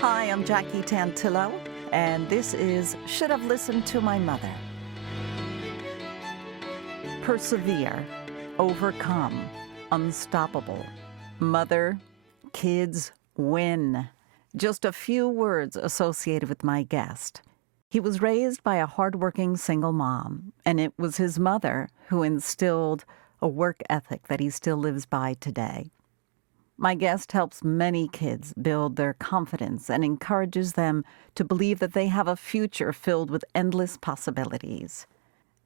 Hi, I'm Jackie Tantillo, and this is Should Have Listened to My Mother. Persevere, overcome, unstoppable. Mother, kids, win. Just a few words associated with my guest. He was raised by a hardworking single mom, and it was his mother who instilled a work ethic that he still lives by today. My guest helps many kids build their confidence and encourages them to believe that they have a future filled with endless possibilities.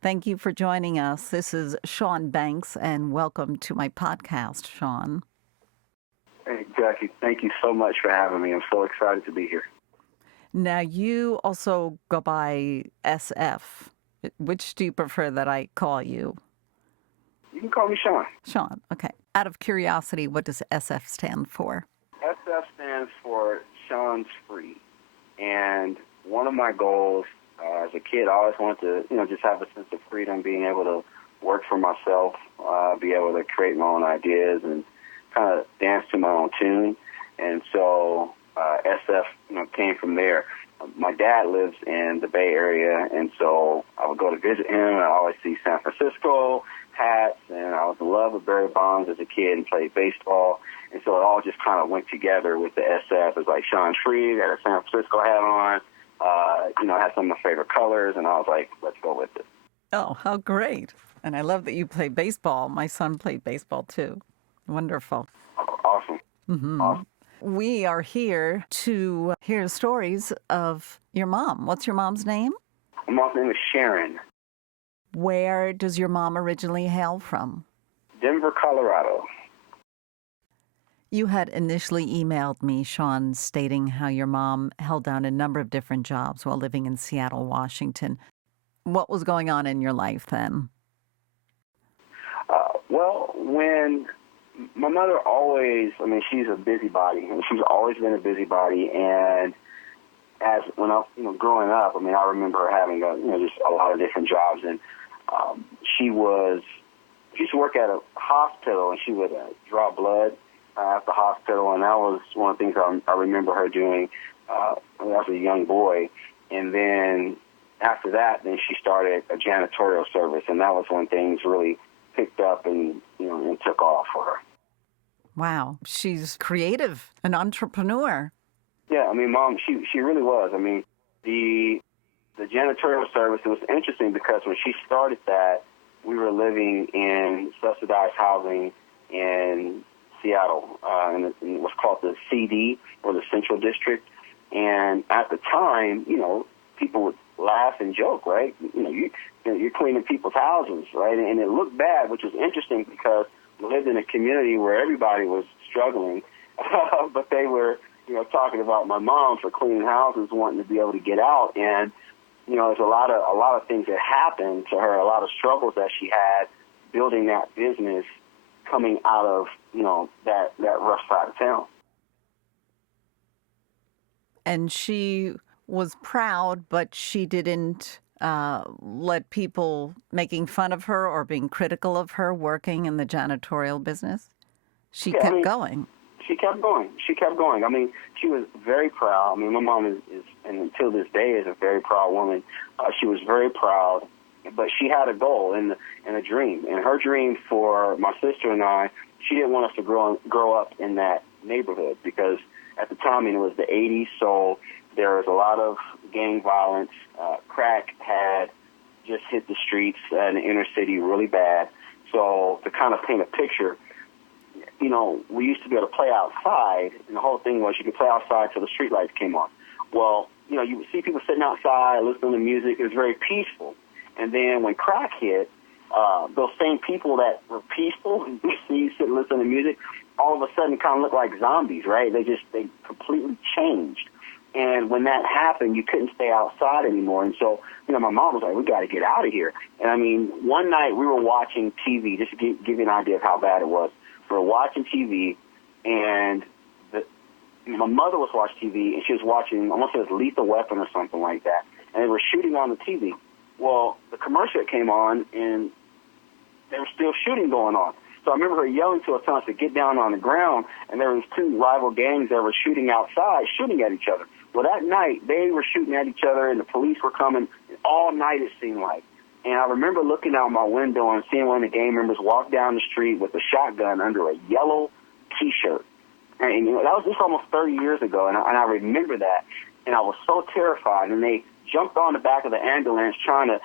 Thank you for joining us. This is Shaun Banks, and welcome to my podcast, Shaun. Hey, Jackie, thank you so much for having me. I'm so excited to be here. Now, you also go by SF. Which do you prefer that I call you? You can call me Shaun. Shaun, okay. Out of curiosity, what does SF stand for? SF stands for Shaun's Free. And one of my goals as a kid, I always wanted to, just have a sense of freedom, being able to work for myself, be able to create my own ideas and kind of dance to my own tune. And so SF, came from there. My dad lives in the Bay Area, and so I would go to visit him, and I always see San Francisco hats, and I was in love with Barry Bonds as a kid and played baseball. And so it all just kind of went together with the SF. It was like Shaun Free, had a San Francisco hat on, had some of my favorite colors, and I was like, let's go with it. Oh, how great. And I love that you play baseball. My son played baseball, too. Wonderful. Awesome. Mm-hmm. Awesome. We are here to hear stories of your mom. What's your mom's name? My mom's name is Sharon. Where does your mom originally hail from? Denver, Colorado. You had initially emailed me, Shaun, stating how your mom held down a number of different jobs while living in Seattle, Washington. What was going on in your life then? When my mother always, she's a busybody, and she's always been a busybody. And when I, growing up, I remember her having just a lot of different jobs. And she used to work at a hospital, and she would draw blood at the hospital, and that was one of the things I remember her doing when I was a young boy. And then after that, then she started a janitorial service, and that was when things really picked up and took off for her. Wow, she's creative, an entrepreneur. Yeah, Mom, she really was. The janitorial service, it was interesting because when she started that, we were living in subsidized housing in Seattle, and it was called the CD, or the Central District. And at the time, people would laugh and joke, right? You're cleaning people's houses, right? And it looked bad, which was interesting because we lived in a community where everybody was struggling, but they were, talking about my mom for cleaning houses, wanting to be able to get out. And there's a lot of things that happened to her, a lot of struggles that she had building that business, coming out of that rough side of town. And she was proud, but she didn't let people making fun of her or being critical of her working in the janitorial business. She kept going. She kept going. She was very proud. My mom is and until this day, is a very proud woman. She was very proud, but she had a goal and a dream. And her dream for my sister and I, she didn't want us to grow up in that neighborhood because at the time, it was the 80s, so there was a lot of gang violence. Crack had just hit the streets in the inner city really bad. So to kind of paint a picture, we used to be able to play outside, and the whole thing was you could play outside till the street lights came on. Well, you would see people sitting outside, listening to music. It was very peaceful. And then when crack hit, those same people that were peaceful, you see, sit and listen to music, all of a sudden kind of looked like zombies, right? They completely changed. And when that happened, you couldn't stay outside anymore. And so, my mom was like, we got to get out of here. And one night we were watching TV, just to give you an idea of how bad it was. We were watching TV, and my mother was watching TV, and she was watching, I want to say it was Lethal Weapon or something like that. And they were shooting on the TV. Well, the commercial came on, and there was still shooting going on. So I remember her yelling to us to get down on the ground, and there was two rival gangs that were shooting outside, shooting at each other. Well, that night, they were shooting at each other, and the police were coming all night, it seemed like. And I remember looking out my window and seeing one of the gang members walk down the street with a shotgun under a yellow T-shirt. And you know, that was just almost 30 years ago, and I remember that. And I was so terrified, and they jumped on the back of the ambulance trying to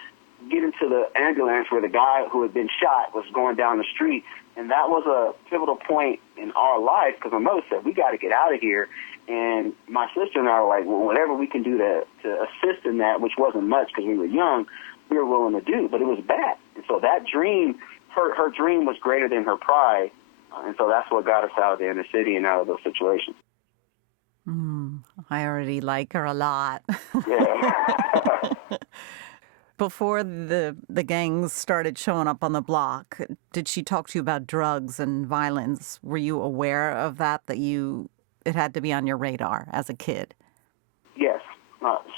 get into the ambulance where the guy who had been shot was going down the street. And that was a pivotal point in our life because my mother said, we got to get out of here. And my sister and I were like, well, whatever we can do to assist in that, which wasn't much because we were young, we were willing to do. But it was bad. And so that dream, her dream was greater than her pride. And so that's what got us out of the inner city and out of those situations. I already like her a lot. Yeah. Before the gangs started showing up on the block, did she talk to you about drugs and violence? Were you aware of that it had to be on your radar as a kid? Yes.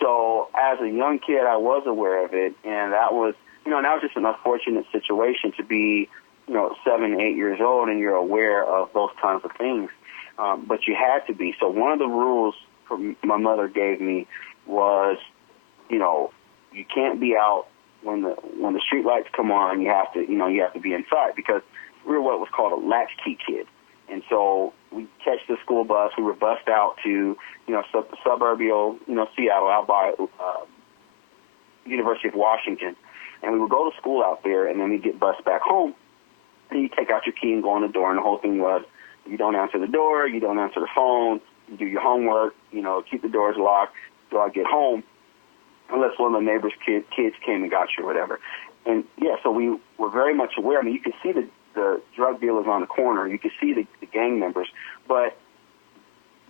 So as a young kid, I was aware of it, and that was just an unfortunate situation to be, 7, 8 years old, and you're aware of those kinds of things. But you had to be. So one of the rules my mother gave me was, you can't be out when the street lights come on. You have to be inside because we were what was called a latchkey kid. And so we catch the school bus. We were bused out to, suburbial, Seattle, out by University of Washington. And we would go to school out there, and then we'd get bused back home. And you take out your key and go on the door. And the whole thing was, you don't answer the door, you don't answer the phone, you do your homework, keep the doors locked till I get home, unless one of the neighbors' kids came and got you or whatever. And, yeah, so we were very much aware. I mean, you could see the drug dealers on the corner. You could see the gang members. But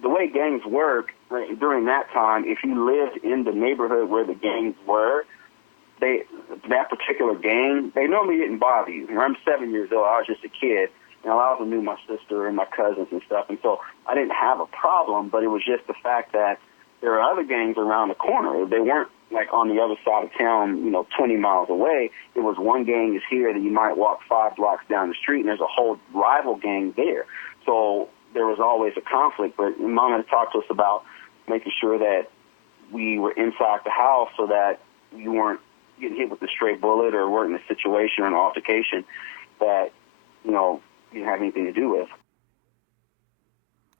the way gangs work, right, during that time, if you lived in the neighborhood where the gangs were, that particular gang, they normally didn't bother you. When I'm 7 years old, I was just a kid. And a lot of them knew my sister and my cousins and stuff. And so I didn't have a problem, but it was just the fact that there are other gangs around the corner. They weren't like on the other side of town, 20 miles away. It was one gang is here that you might walk 5 blocks down the street, and there's a whole rival gang there. So there was always a conflict. But Mom had talked to us about making sure that we were inside the house so that you weren't getting hit with a stray bullet or weren't in a situation or an altercation that, you didn't have anything to do with.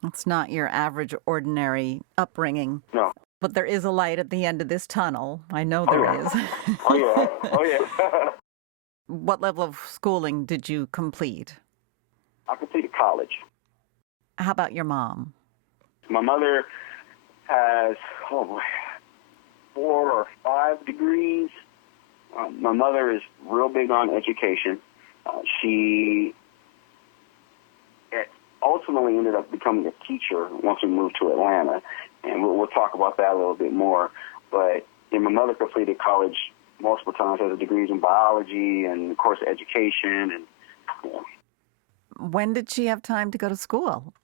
It's not your average, ordinary upbringing. No. But there is a light at the end of this tunnel. I know there is. Oh, yeah. What level of schooling did you complete? I completed college. How about your mom? My mother has, 4 or 5 degrees. My mother is real big on education. She ultimately ended up becoming a teacher once we moved to Atlanta, and we'll talk about that a little bit more. But my mother completed college multiple times, has degrees in biology and, of course, education. And When did she have time to go to school?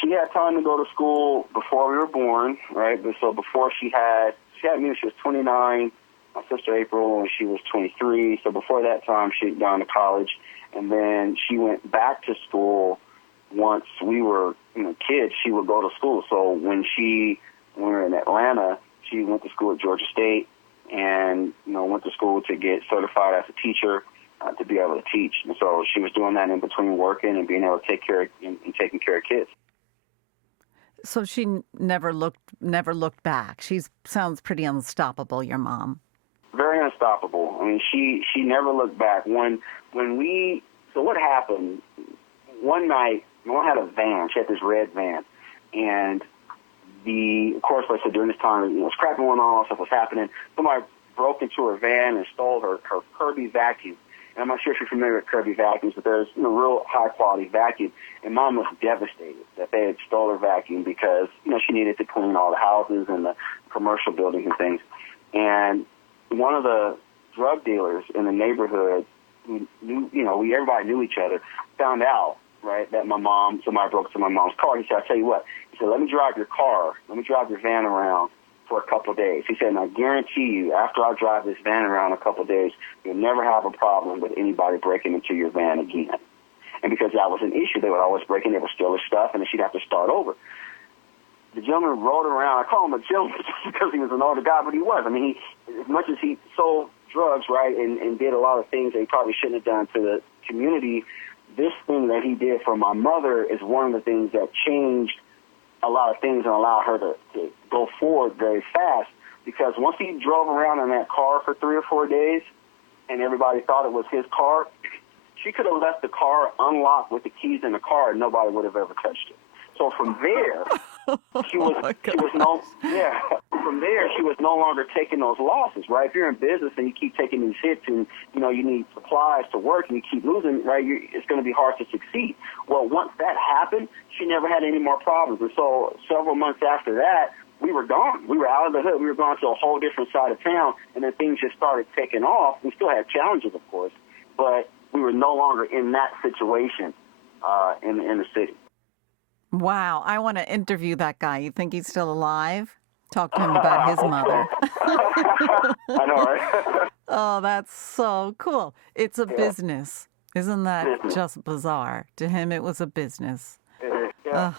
She had time to go to school before we were born, right? So before she had me when she was 29, my sister April when she was 23. So before that time, she had gone to college, and then she went back to school. Once we were, kids, she would go to school. So when we were in Atlanta, she went to school at Georgia State and, went to school to get certified as a teacher to be able to teach. And so she was doing that in between working and being able to take care and taking care of kids. So she never looked back. She sounds pretty unstoppable, your mom. Very unstoppable. I mean, she never looked back. So what happened, one night, Mom had a van. She had this red van. And of course, like I said, during this time, scrapping going on, stuff was happening. Somebody broke into her van and stole her Kirby vacuum. And I'm not sure if you're familiar with Kirby vacuums, but there's real high-quality vacuum. And Mom was devastated that they had stole her vacuum because, she needed to clean all the houses and the commercial buildings and things. And one of the drug dealers in the neighborhood who knew, everybody knew each other, found out, right, that somebody broke into my mom's car. He said, I'll tell you what. He said, let me drive your van around for a couple of days. He said, and I guarantee you, after I drive this van around a couple of days, you'll never have a problem with anybody breaking into your van again. And because that was an issue, they would always break in, they would steal her stuff, and then she'd have to start over. The gentleman rode around. I call him a gentleman because he was an older guy, but he was. I mean, as much as he sold drugs, right, and did a lot of things that he probably shouldn't have done to the community, this thing that he did for my mother is one of the things that changed a lot of things and allowed her to go forward very fast. Because once he drove around in that car for 3 or 4 days and everybody thought it was his car, she could have left the car unlocked with the keys in the car and nobody would have ever touched it. So from there, she was no longer taking those losses, right? If you're in business and you keep taking these hits and, you need supplies to work and you keep losing, right, it's going to be hard to succeed. Well, once that happened, she never had any more problems. And so several months after that, we were gone. We were out of the hood. We were gone to a whole different side of town, and then things just started taking off. We still had challenges, of course, but we were no longer in that situation in the city. Wow, I want to interview that guy. You think he's still alive? Talk to him about his mother. I know, right? Oh, that's so cool. It's a business. Isn't that just bizarre? To him, it was a business. It is, yeah.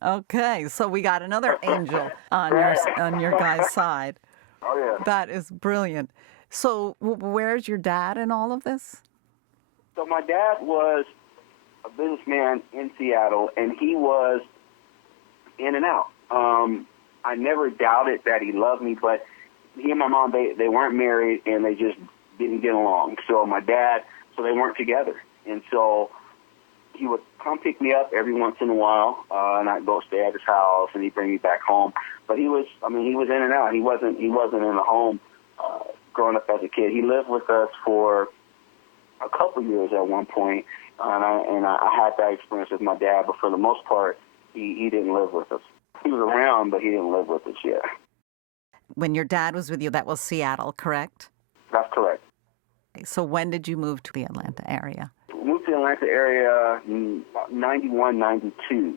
Okay, so we got another angel on your guy's side. Oh, yeah. That is brilliant. So where's your dad in all of this? So my dad was a businessman in Seattle, and he was in and out. I never doubted that he loved me, but he and my mom, they weren't married, and they just didn't get along. So they weren't together. And so he would come pick me up every once in a while, and I'd go stay at his house, and he'd bring me back home. But he was in and out. He wasn't in the home growing up as a kid. He lived with us for a couple years at one point, and I had that experience with my dad, but for the most part, he didn't live with us. He was around, but he didn't live with us yet. When your dad was with you, that was Seattle, correct? That's correct. So when did you move to the Atlanta area? We moved to the Atlanta area in 91, 92,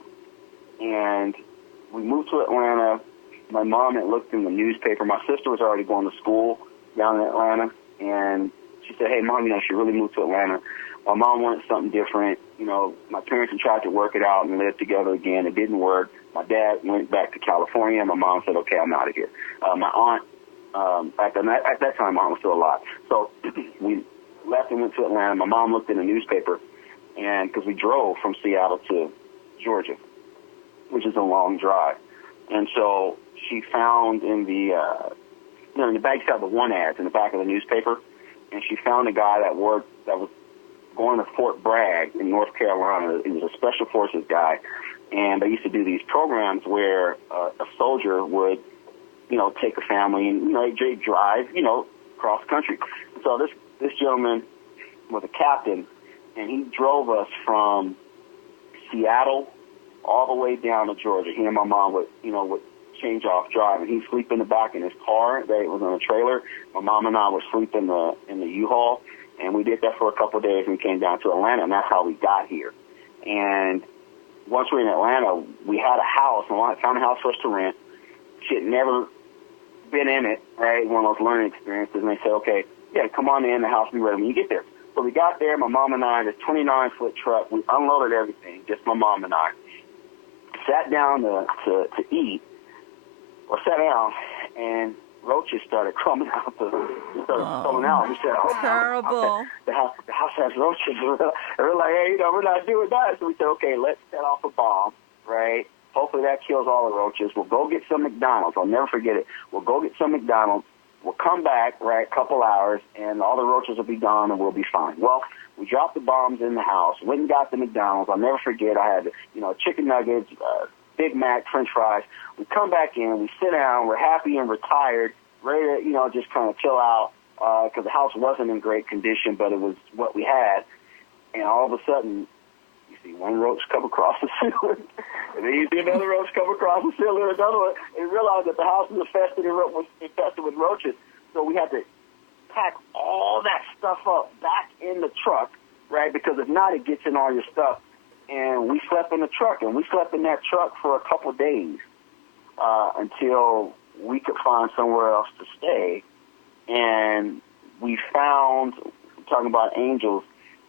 and we moved to Atlanta. My mom had looked in the newspaper. My sister was already going to school down in Atlanta, and she said, "Hey, Mom, she really moved to Atlanta." My mom wanted something different. My parents had tried to work it out and live together again. It didn't work. My dad went back to California. My mom said, "Okay, I'm out of here." My aunt, at that time, my aunt was still alive. So we left and went to Atlanta. My mom looked in the newspaper, and because we drove from Seattle to Georgia, which is a long drive. And so she found in the back, you have the one ads in the back of the newspaper, and she found a guy that was going to Fort Bragg in North Carolina. He was a special forces guy, and they used to do these programs where a soldier would, take a family and, they'd drive, cross country. So this gentleman was a captain, and he drove us from Seattle all the way down to Georgia. He and my mom would change off driving. He'd sleep in the back in his car that was on a trailer. My mom and I would sleep in the U-Haul, and we did that for a couple of days, and we came down to Atlanta, and that's how we got here. And once we were in Atlanta, we had a house, and I found a house for us to rent. She had never been in it, right, one of those learning experiences, and they said, "Okay, yeah, come on in, the house will be ready when you get there." So we got there, my mom and I, this 29-foot truck, we unloaded everything, just my mom and I, sat down to eat, or sat down, and roaches started coming out. We said, "Oh, terrible. The house has roaches." And we're like, "Hey, we're not doing that." So we said, "Okay, let's set off a bomb, right? Hopefully that kills all the roaches. We'll go get some McDonald's." I'll never forget it. We'll go get some McDonald's. We'll come back, right, a couple hours, and all the roaches will be gone, and we'll be fine. Well, we dropped the bombs in the house, went and got the McDonald's. I'll never forget. I had, chicken nuggets, Big Mac, French fries. We come back in, we sit down, we're happy and retired, ready to, just kind of chill out, because the house wasn't in great condition, but it was what we had. And all of a sudden, you see one roach come across the ceiling, and then you see another roach come across the ceiling, another one, and you realize that the house was infested with roaches. So we had to pack all that stuff up back in the truck, right, because if not, it gets in all your stuff. And we slept in the truck, and we slept in that truck for a couple of days until we could find somewhere else to stay. And we found, talking about angels,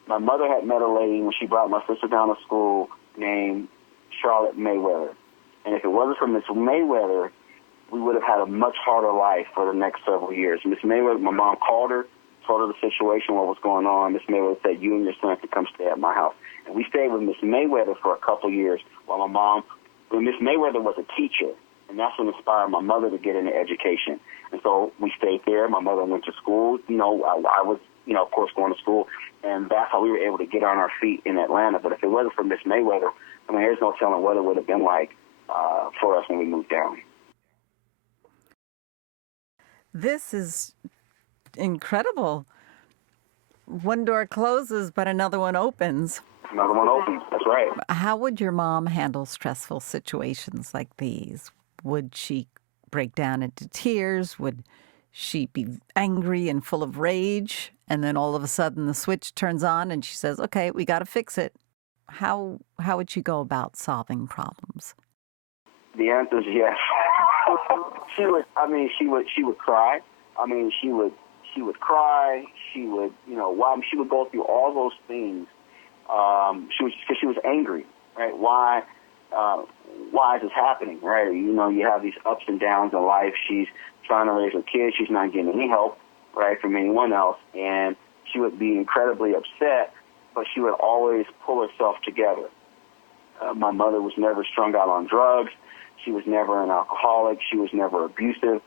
My mother had met a lady when she brought my sister down to school named Charlotte Mayweather. And if it wasn't for Miss Mayweather, we would have had a much harder life for the next several years. Miss Mayweather, my mom called her, told her the situation, what was going on. Miss Mayweather said, you and your son could come stay at my house. And we stayed with Miss Mayweather for a couple years while Miss Mayweather was a teacher, and that's what inspired my mother to get into education. And so we stayed there. My mother went to school. I was, of course, going to school, and that's how we were able to get on our feet in Atlanta. But if it wasn't for Miss Mayweather, there's no telling what it would have been like for us when we moved down. This is incredible. One door closes, but another one opens. Another one opens. That's right. How would your mom handle stressful situations like these? Would she break down into tears? Would she be angry and full of rage? And then all of a sudden the switch turns on and she says, okay, we got to fix it. How would she go about solving problems? The answer is yes. She would cry. She would cry. She would go through all those things. Because she was angry, right? Why is this happening, right? You have these ups and downs in life. She's trying to raise her kids. She's not getting any help, right, from anyone else. And she would be incredibly upset, but she would always pull herself together. My mother was never strung out on drugs. She was never an alcoholic. She was never abusive.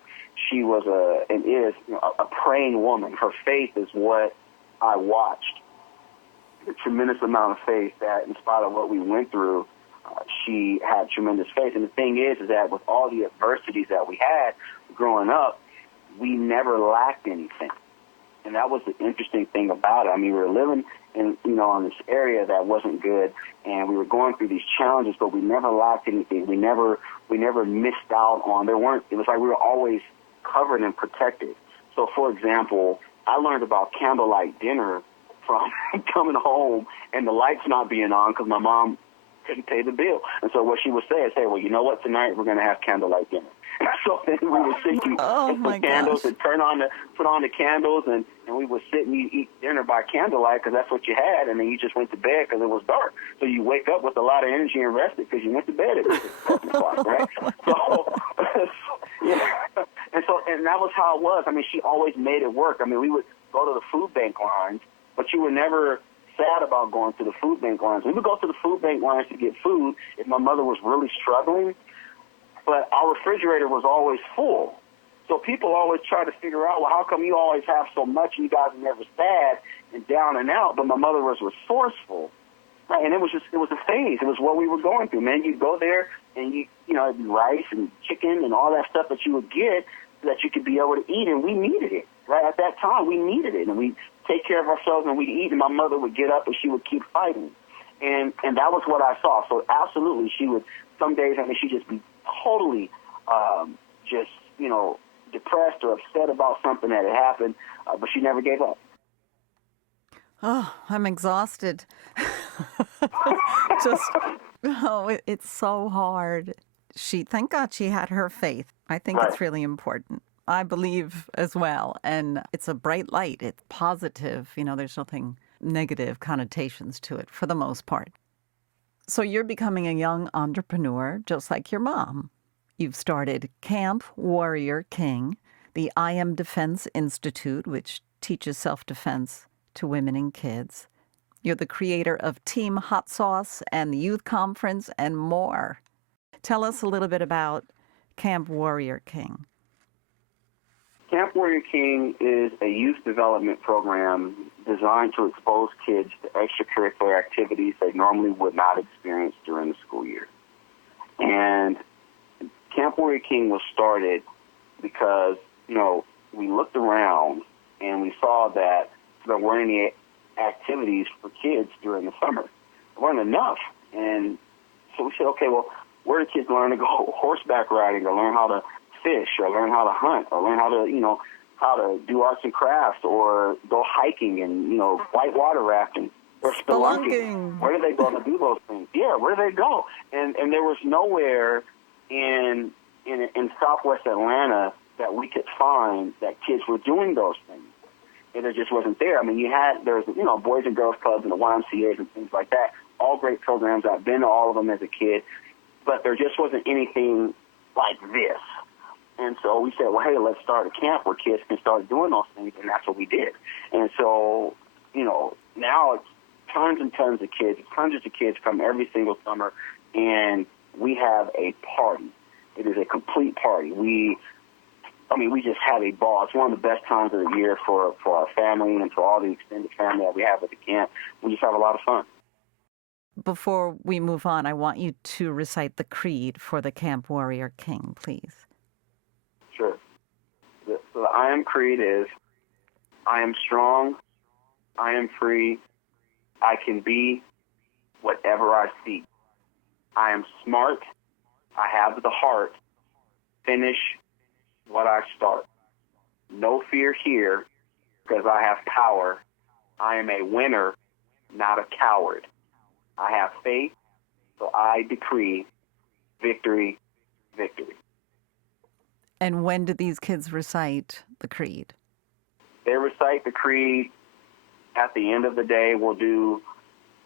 She was a praying woman. Her faith is what I watched. The tremendous amount of faith that, in spite of what we went through, she had tremendous faith. And the thing is that with all the adversities that we had growing up, we never lacked anything. And that was the interesting thing about it. We were living in this area that wasn't good, and we were going through these challenges, but we never lacked anything. We never missed out on. It was like we were always covered and protected. So, for example, I learned about candlelight dinner from coming home and the lights not being on because my mom couldn't pay the bill. And so what she would say is, well, you know what, tonight we're going to have candlelight dinner. And so then we would sit and put candles and put on the candles, and we would sit and eat dinner by candlelight because that's what you had, and then you just went to bed because it was dark. So you wake up with a lot of energy and rested because you went to bed at 7 o'clock, right? So, yeah. And that was how it was. She always made it work. We would go to the food bank lines, but you were never sad about going to the food bank lines. We would go to the food bank lines to get food if my mother was really struggling, but our refrigerator was always full. So people always try to figure out, well, how come you always have so much and you guys are never sad and down and out? But my mother was resourceful, right? And it was a phase. It was what we were going through, man. You'd go there and it'd be rice and chicken and all that stuff that you would get so that you could be able to eat, and we needed it, right? At that time, we needed it, and we'd take care of ourselves and we'd eat, and my mother would get up and she would keep fighting. And that was what I saw. So absolutely, she would, some days, she'd just be totally depressed or upset about something that had happened, but she never gave up. Oh, I'm exhausted. It's so hard. Thank God she had her faith. I think It's really important. I believe as well. And it's a bright light. It's positive. There's nothing negative connotations to it for the most part. So you're becoming a young entrepreneur, just like your mom. You've started Camp Warrior King, the I Am Defense Institute, which teaches self-defense to women and kids. You're the creator of Team Hot Sauce and the Youth Conference and more. Tell us a little bit about Camp Warrior King. Camp Warrior King is a youth development program designed to expose kids to extracurricular activities they normally would not experience during the school year. And Camp Warrior King was started because, we looked around and we saw that there weren't any activities for kids during the summer. There weren't enough. And so we said, okay, well, where do kids learn to go horseback riding or learn how to fish or learn how to hunt or learn how to do arts and crafts or go hiking and, whitewater rafting or spelunking? Where do they go to do those things? Yeah, where do they go? And there was nowhere in Southwest Atlanta that we could find that kids were doing those things. it just wasn't there. I mean, there's Boys and Girls Clubs and the YMCA's and things like that. All great programs. I've been to all of them as a kid, but there just wasn't anything like this. And so we said, well, hey, let's start a camp where kids can start doing those things, and that's what we did. And so, now it's tons and tons of kids, hundreds of kids come every single summer, and we have a party. It is a complete party. We just have a ball. It's one of the best times of the year for our family and for all the extended family that we have at the camp. We just have a lot of fun. Before we move on, I want you to recite the creed for the Camp Warrior King, please. Sure. So the I am creed is, I am strong, I am free, I can be whatever I seek. I am smart, I have the heart, finish what I start. No fear here, because I have power. I am a winner, not a coward. I have faith, so I decree victory, victory. And when do these kids recite the creed? They recite the creed at the end of the day. We'll do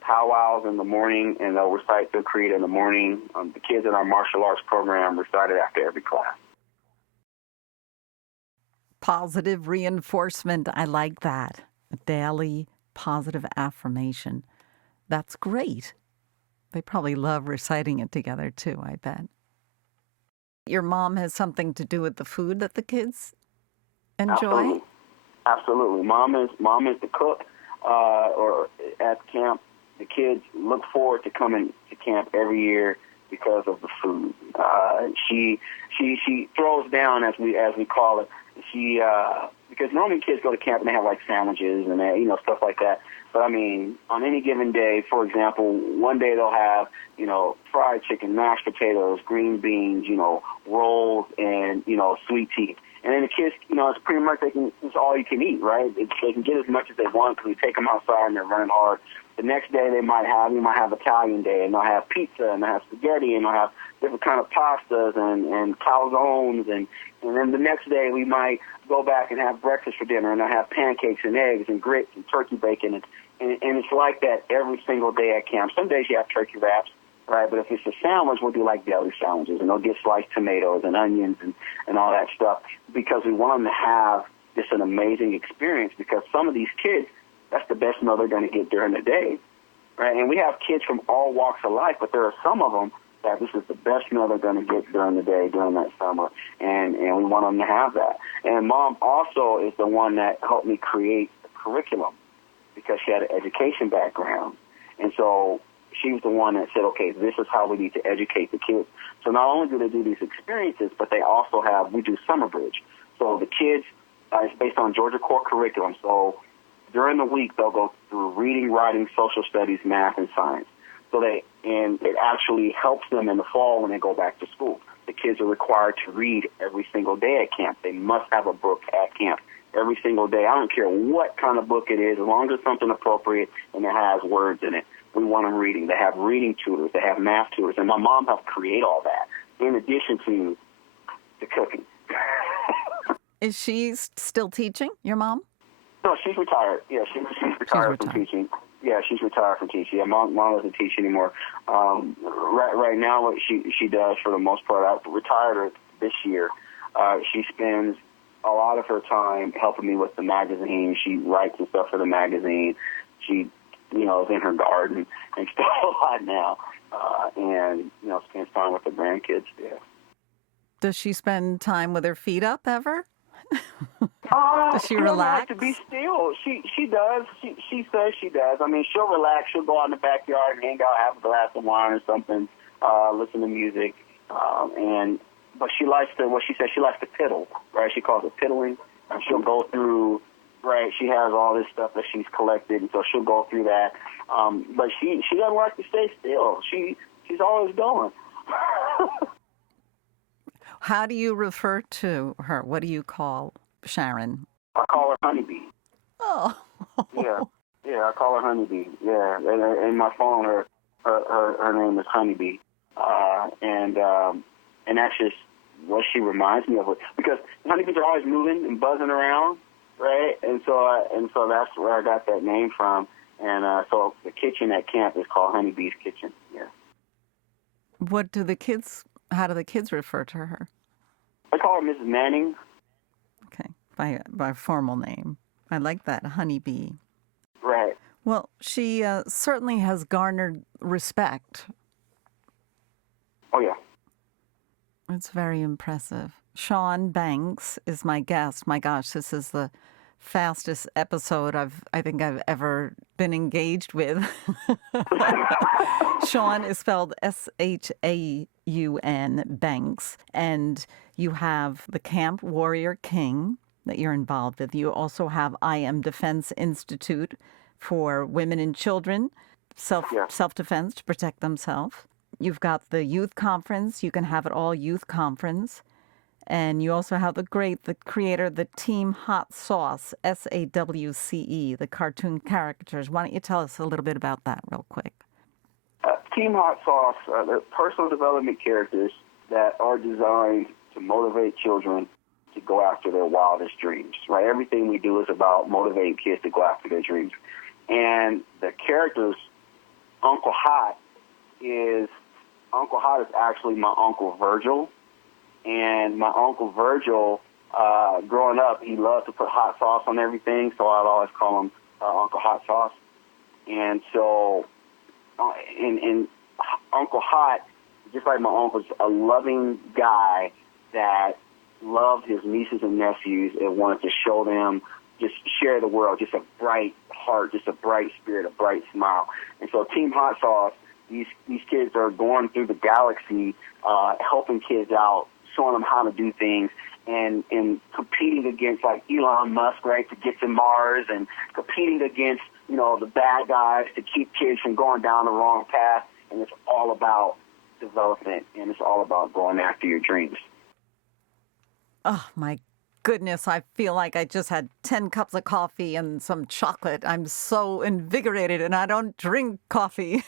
powwows in the morning, and they'll recite the creed in the morning. The kids in our martial arts program recite it after every class. Positive reinforcement. I like that. A daily positive affirmation. That's great. They probably love reciting it together, too, I bet. Your mom has something to do with the food that the kids enjoy? Absolutely. Mom is the cook, or at camp. The kids look forward to coming to camp every year because of the food. She throws down, as we call it. Because normally kids go to camp and they have like sandwiches and stuff like that. But I mean, on any given day, for example, one day they'll have fried chicken, mashed potatoes, green beans, rolls, and sweet tea. And then the kids, it's pretty much it's all you can eat, right? They can get as much as they want because we take them outside and they're running hard. The next day we might have Italian day, and they'll have pizza, and they'll have spaghetti, and they'll have different kind of pastas and calzones, and then the next day we might go back and have breakfast for dinner, and they'll have pancakes and eggs and grits and turkey bacon, and it's like that every single day at camp. Some days you have turkey wraps, right? But if it's a sandwich, we'll do like deli sandwiches, and they'll get sliced tomatoes and onions and all that stuff, because we want them to have just an amazing experience, because some of these kids, that's the best meal they're going to get during the day, right? And we have kids from all walks of life, but there are some of them that this is the best meal they're going to get during the day, during that summer, and we want them to have that. And Mom also is the one that helped me create the curriculum, because she had an education background. And so she was the one that said, okay, this is how we need to educate the kids. So not only do they do these experiences, but they also we do Summer Bridge. So the kids, it's based on Georgia core curriculum. So during the week, they'll go through reading, writing, social studies, math, and science. And it actually helps them in the fall when they go back to school. The kids are required to read every single day at camp. They must have a book at camp every single day. I don't care what kind of book it is, as long as it's something appropriate and it has words in it. We want them reading. They have reading tutors. They have math tutors. And my mom helped create all that, in addition to the cooking. Is she still teaching, your mom? No, she's retired. Yeah, she's retired from teaching. Yeah, she's retired from teaching. Yeah, mom doesn't teach anymore. Right now, what she does for the most part, I've retired her this year. She spends a lot of her time helping me with the magazine. She writes and stuff for the magazine. She, is in her garden and stuff a lot now, and spends time with the grandkids. Yeah. Does she spend time with her feet up ever? Does she doesn't relax? like to be still. She does. She says she does. I mean, she'll relax. She'll go out in the backyard and hang out, have a glass of wine or something, listen to music, but she likes to. What she says, she likes to piddle. Right? She calls it piddling, and she'll go through. Right? She has all this stuff that she's collected, and so she'll go through that. But she doesn't like to stay still. She's always going. How do you refer to her? What do you call Sharon? I call her Honeybee. Oh. Yeah, I call her Honeybee. Yeah, and in my phone, her name is Honeybee, and that's just what she reminds me of. Because honeybees are always moving and buzzing around, right? And so that's where I got that name from. And so the kitchen at camp is called Honeybee's Kitchen. Yeah. How do the kids refer to her? I call her Mrs. Manning. Okay, by formal name. I like that, Honeybee. Right. Well, she certainly has garnered respect. Oh, yeah. It's very impressive. Shaun Banks is my guest. My gosh, this is the fastest episode I think I've ever been engaged with. Shaun is spelled SHAUN Banks, and you have the Camp Warrior King that you're involved with. You also have I Am Defense Institute for women and children, self-defense to protect themselves. You've got the youth conference. You can have it all youth conference. And you also have the creator of the Team Hot Sauce, SAWCE, the cartoon characters. Why don't you tell us a little bit about that real quick? Team Hot Sauce, they're personal development characters that are designed to motivate children to go after their wildest dreams, right? Everything we do is about motivating kids to go after their dreams. And the characters, Uncle Hot is actually my Uncle Virgil. And my Uncle Virgil, growing up, he loved to put hot sauce on everything, so I'd always call him Uncle Hot Sauce. And so, and Uncle Hot, just like my uncle's, a loving guy that loved his nieces and nephews and wanted to show them, just share the world, just a bright heart, just a bright spirit, a bright smile. And so Team Hot Sauce, these kids are going through the galaxy, helping kids out, showing them how to do things, and competing against like Elon Musk, right, to get to Mars, and competing against, the bad guys to keep kids from going down the wrong path. And it's all about development, and it's all about going after your dreams. Oh, my goodness. I feel like I just had 10 cups of coffee and some chocolate. I'm so invigorated, and I don't drink coffee.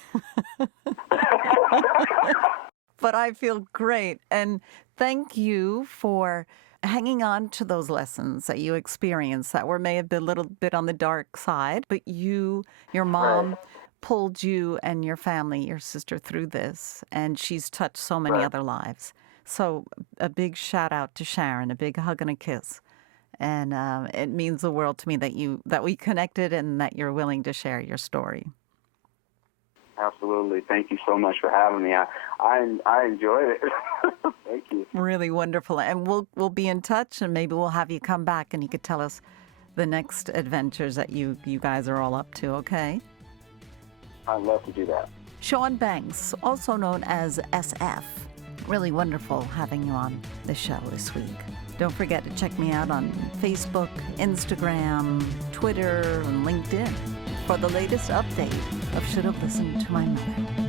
But I feel great. And thank you for hanging on to those lessons that you experienced that may have been a little bit on the dark side, but your mom pulled you and your family, your sister, through this, and she's touched so many other lives. So a big shout out to Sharon, a big hug and a kiss. And it means the world to me that we connected and that you're willing to share your story. Absolutely. Thank you so much for having me. I enjoyed it. Thank you. Really wonderful. And we'll be in touch, and maybe we'll have you come back and you could tell us the next adventures that you guys are all up to, okay? I'd love to do that. Shaun Banks, also known as SF. Really wonderful having you on the show this week. Don't forget to check me out on Facebook, Instagram, Twitter, and LinkedIn for the latest update of Should Have Listened to My Mother.